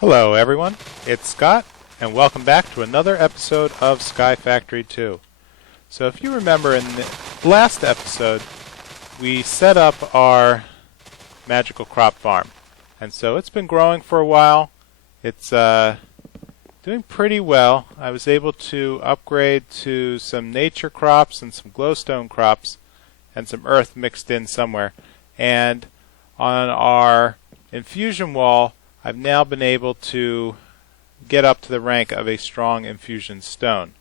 Hello everyone, it's Scott, and welcome back to another episode of Sky Factory 2. So if you remember in the last episode, we set up our magical crop farm. And so it's been growing for a while. It's doing pretty well. I was able to upgrade to some nature crops and some glowstone crops and some earth mixed in somewhere. And on our infusion wall, I've now been able to get up to the rank of a strong infusion stone.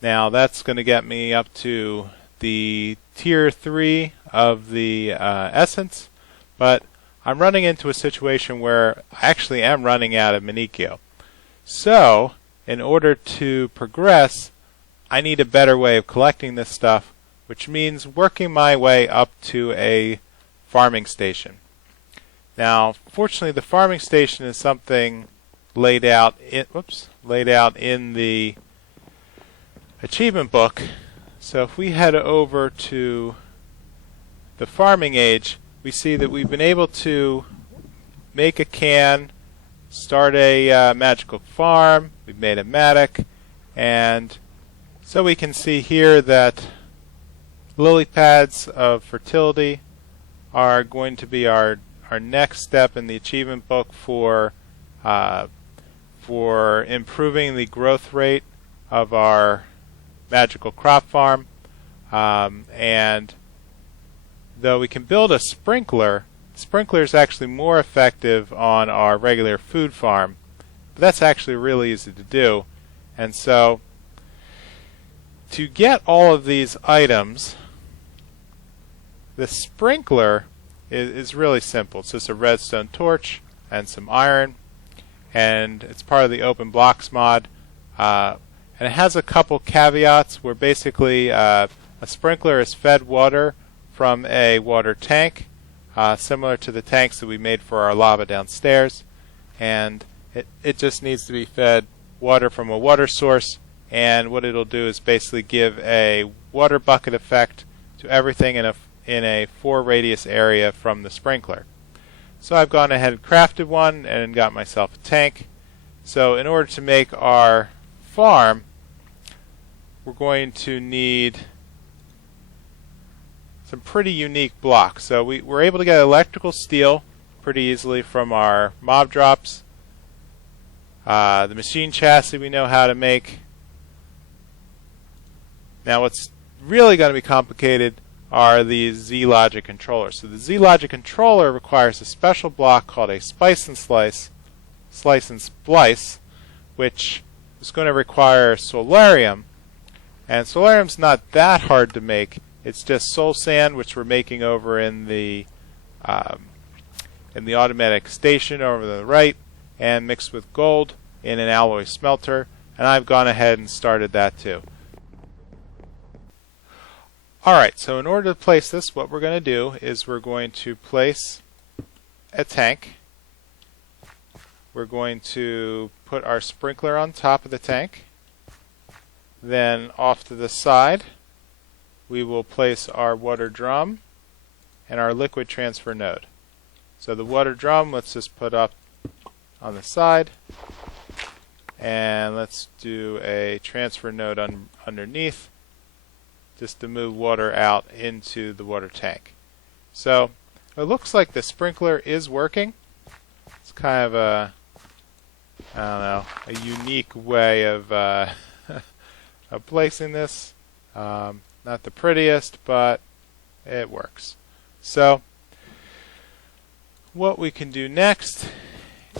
Now that's going to get me up to the tier 3 of the essence, but I'm running into a situation where I actually am running out of Manicchio. So, in order to progress, I need a better way of collecting this stuff, which means working my way up to a farming station. Now, fortunately, the farming station is something laid out in the achievement book. So if we head over to the farming age, we see that we've been able to make a can, start a magical farm, we've made a mattock, and so we can see here that Lilypads of Fertility are going to be our next step in the achievement book for improving the growth rate of our magical crop farm. And though we can build a sprinkler, the sprinkler is actually more effective on our regular food farm. But that's actually really easy to do. And so to get all of these items, the sprinkler is really simple. It's just a redstone torch and some iron, and it's part of the Open Blocks mod. And it has a couple caveats where basically a sprinkler is fed water from a water tank, similar to the tanks that we made for our lava downstairs, and it just needs to be fed water from a water source, and what it'll do is basically give a water bucket effect to everything in a 4 radius area from the sprinkler. So I've gone ahead and crafted one and got myself a tank. So in order to make our farm, we're going to need some pretty unique blocks. So we're able to get electrical steel pretty easily from our mob drops. The machine chassis we know how to make. Now what's really going to be complicated are the Z-Logic controllers. So the Z-Logic controller requires a special block called a Slice&Splice, which is going to require solarium. And solarium's not that hard to make. It's just soul sand, which we're making over in the automatic station over to the right, and mixed with gold in an alloy smelter. And I've gone ahead and started that too. Alright, so in order to place this, what we're going to do is we're going to place a tank. We're going to put our sprinkler on top of the tank. Then off to the side, we will place our water drum and our liquid transfer node. So the water drum, let's just put up on the side. And let's do a transfer node underneath, just to move water out into the water tank. So it looks like the sprinkler is working. It's kind of a unique way of of placing this. Not the prettiest, but it works. So what we can do next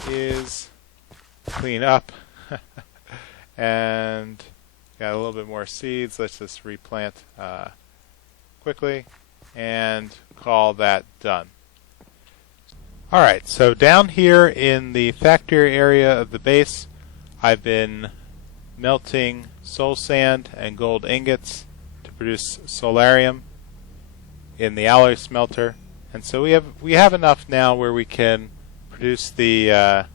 is clean up and got a little bit more seeds. Let's just replant quickly and call that done. Alright, so down here in the factory area of the base, I've been melting soul sand and gold ingots to produce solarium in the alloy smelter. And so we have enough now where we can produce the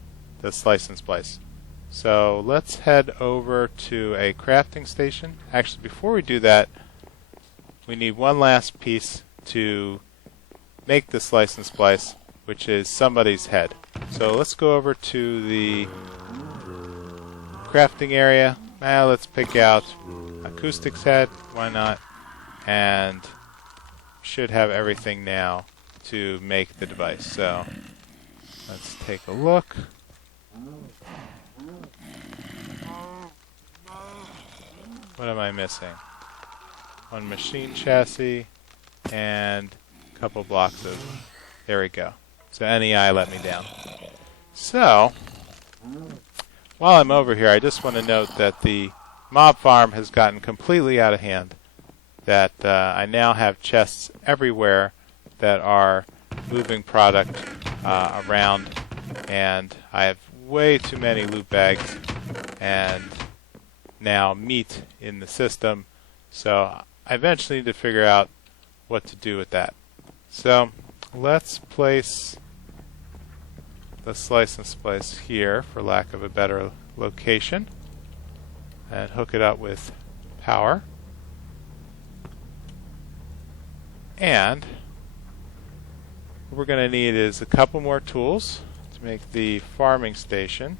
Slice&Splice. So let's head over to a crafting station. Actually, before we do that, we need one last piece to make the Slice&Splice, which is somebody's head. So let's go over to the crafting area. Now let's pick out acoustics head, why not? And should have everything now to make the device. So let's take a look. What am I missing? One machine chassis and a couple blocks of, there we go. So NEI let me down. So while I'm over here, I just want to note that the mob farm has gotten completely out of hand. That I now have chests everywhere that are moving product around, and I have way too many loot bags and now meat in the system. So I eventually need to figure out what to do with that. So let's place the slice and splice here, for lack of a better location, and hook it up with power. And what we're going to need is a couple more tools to make the farming station.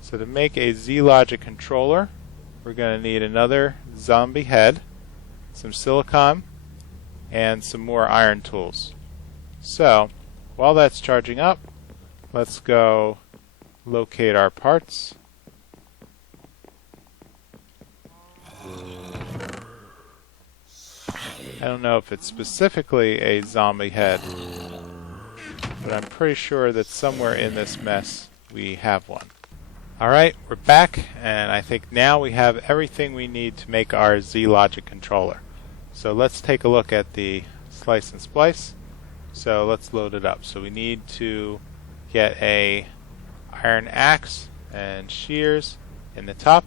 So to make a Z-Logic controller, we're going to need another zombie head, some silicon, and some more iron tools. So while that's charging up, let's go locate our parts. I don't know if it's specifically a zombie head, but I'm pretty sure that somewhere in this mess we have one. Alright, we're back, and I think now we have everything we need to make our Z-Logic controller. So let's take a look at the slice and splice. So let's load it up. So we need to get a iron axe and shears in the top.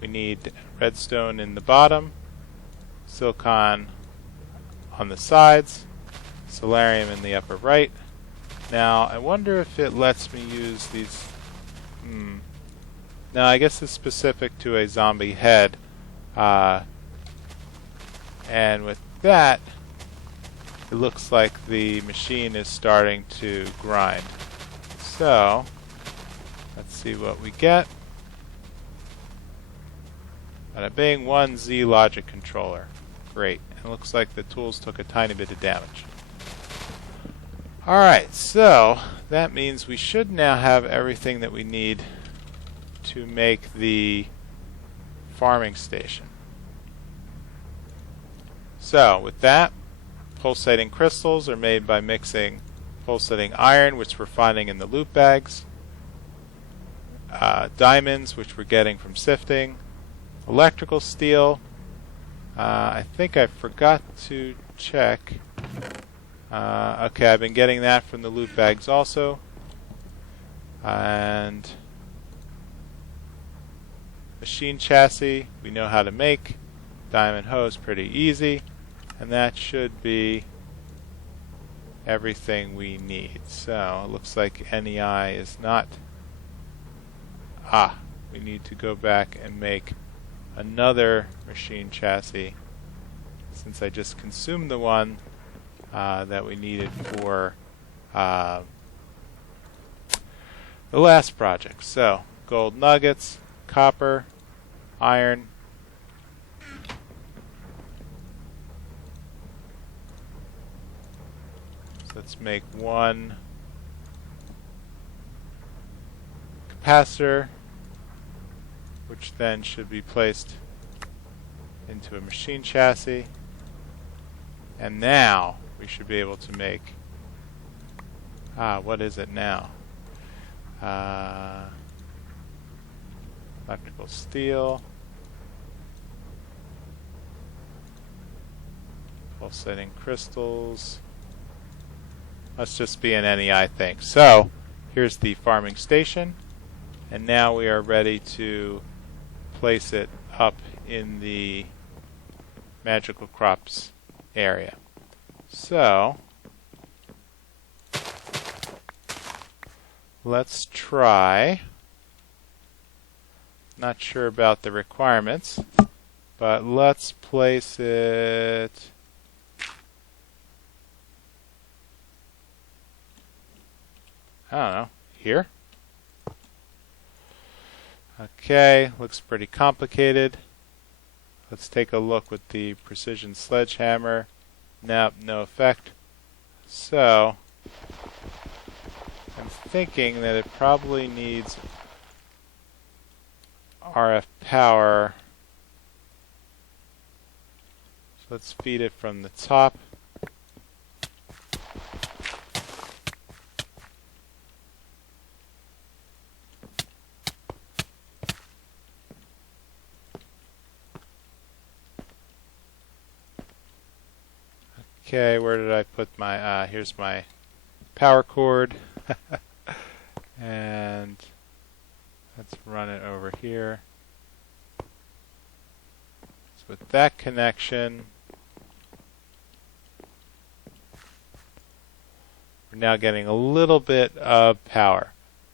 We need redstone in the bottom, silicon on the sides, solarium in the upper right. Now I wonder if it lets me use these. No, I guess it's specific to a zombie head. And with that, it looks like the machine is starting to grind. So let's see what we get. Bada bing, one Z-Logic controller. Great. And it looks like the tools took a tiny bit of damage. Alright, so that means we should now have everything that we need to make the farming station. So with that, pulsating crystals are made by mixing pulsating iron, which we're finding in the loot bags, diamonds, which we're getting from sifting, electrical steel. I think I forgot to check. Okay, I've been getting that from the loot bags also. And machine chassis we know how to make. Diamond hose, pretty easy. And that should be everything we need. So it looks like NEI is not. We need to go back and make another machine chassis, since I just consumed the one that we needed for the last project. So gold nuggets, copper, iron, so let's make one capacitor, which then should be placed into a machine chassis. And now we should be able to make, what is it now? Electrical steel, pulsating crystals. Must just be an NEI thing. So here's the farming station, and now we are ready to place it up in the magical crops area. So let's try. Not sure about the requirements, but let's place it I don't know, here? Okay, looks pretty complicated. Let's take a look with the precision sledgehammer. Nope, no effect. So, I'm thinking that it probably needs RF power. So let's feed it from the top. Okay, where did I put my, here's my power cord. And let's run it over here. So with that connection, we're now getting a little bit of power.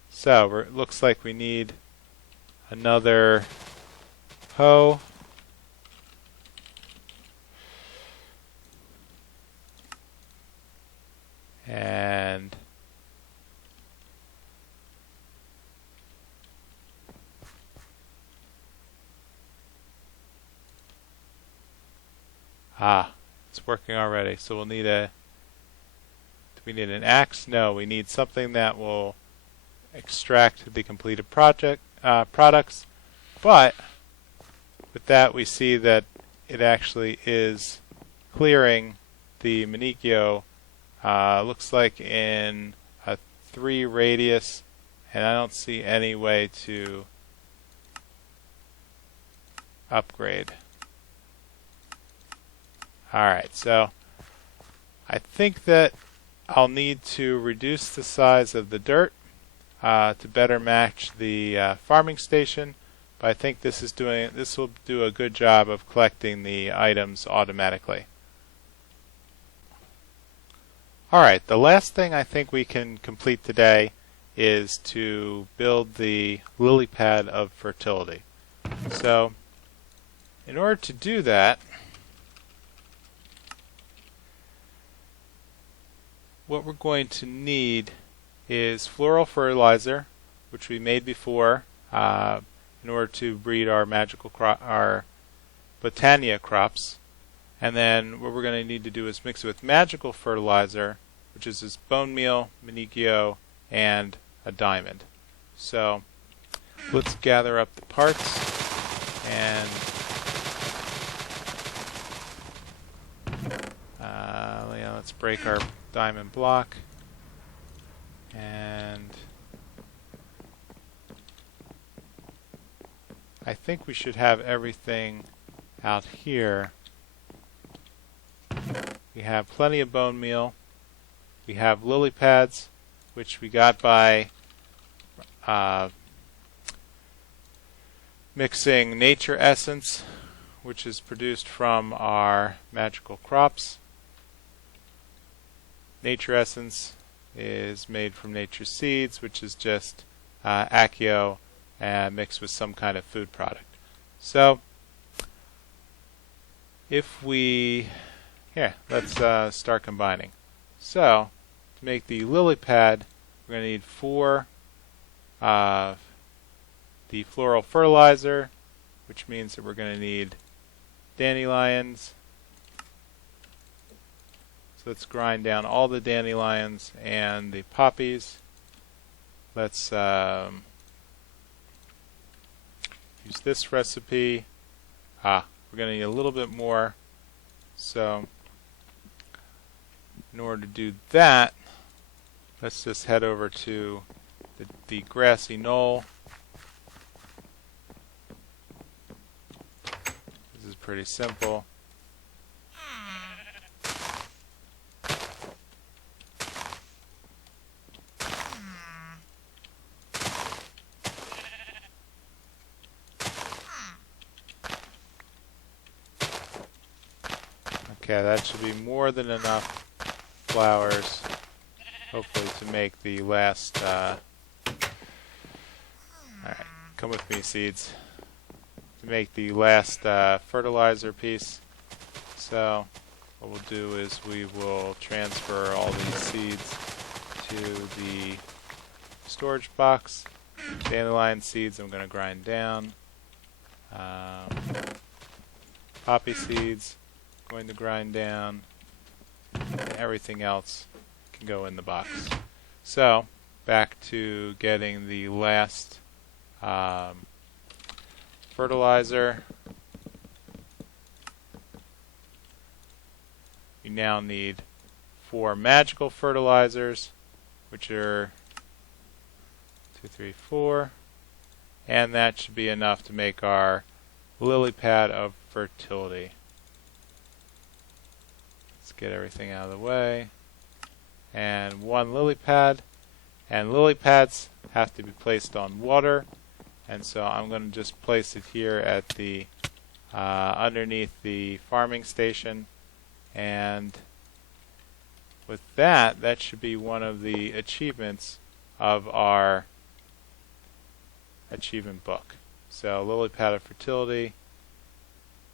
So it looks like we need another hoe. And it's working already. So we'll need a, do we need an axe? No, we need something that will extract the completed products. But with that, we see that it actually is clearing the manicchio. Looks like in a 3 radius, and I don't see any way to upgrade. Alright, so I think that I'll need to reduce the size of the dirt to better match the farming station, but I think this will do a good job of collecting the items automatically. Alright, the last thing I think we can complete today is to build the Lilypad of Fertility. So, in order to do that, what we're going to need is floral fertilizer, which we made before in order to breed our our Botania crops. And then what we're going to need to do is mix it with magical fertilizer, which is this bone meal, manicchio, and a diamond. So let's gather up the parts, and let's break our diamond block, and I think we should have everything out here. We have plenty of bone meal. We have lily pads, which we got by mixing nature essence, which is produced from our magical crops. Nature essence is made from nature seeds, which is just Accio mixed with some kind of food product. So if we, here, let's start combining. So to make the lily pad, we're going to need 4 of the floral fertilizer, which means that we're going to need dandelions. So let's grind down all the dandelions and the poppies. Let's use this recipe. We're going to need a little bit more. So in order to do that, let's just head over to the grassy knoll. This is pretty simple. Okay, that should be more than enough flowers, hopefully, to make the last, alright, come with me, seeds, to make the last fertilizer piece. So what we'll do is we will transfer all these seeds to the storage box. Dandelion seeds I'm going to grind down. Poppy seeds going to grind down. And everything else can go in the box. So back to getting the last fertilizer. You now need 4 magical fertilizers, which are 2, 3, 4, and that should be enough to make our Lilypad of Fertility. Let's get everything out of the way. And 1 lily pad, and lily pads have to be placed on water, and so I'm going to just place it here at the underneath the farming station, and with that, that should be one of the achievements of our achievement book. So Lilypad of Fertility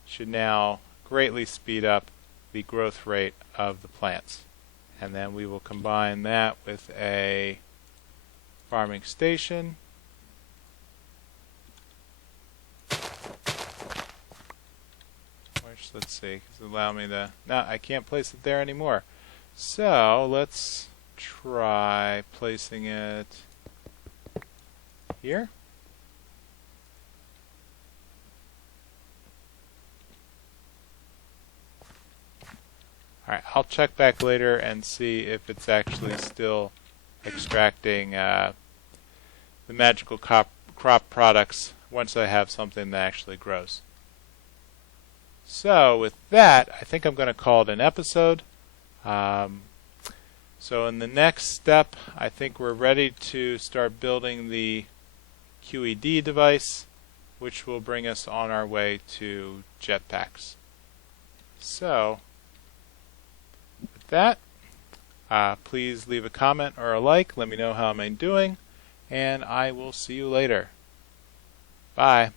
should now greatly speed up the growth rate of the plants. And then we will combine that with a farming station. Which, let's see, does it allow me to... No, I can't place it there anymore. So let's try placing it here. Alright, I'll check back later and see if it's actually still extracting the magical crop products once I have something that actually grows. So with that, I think I'm going to call it an episode. So in the next step, I think we're ready to start building the QED device, which will bring us on our way to jetpacks. So with that, please leave a comment or a like. Let me know how I'm doing, and I will see you later. Bye.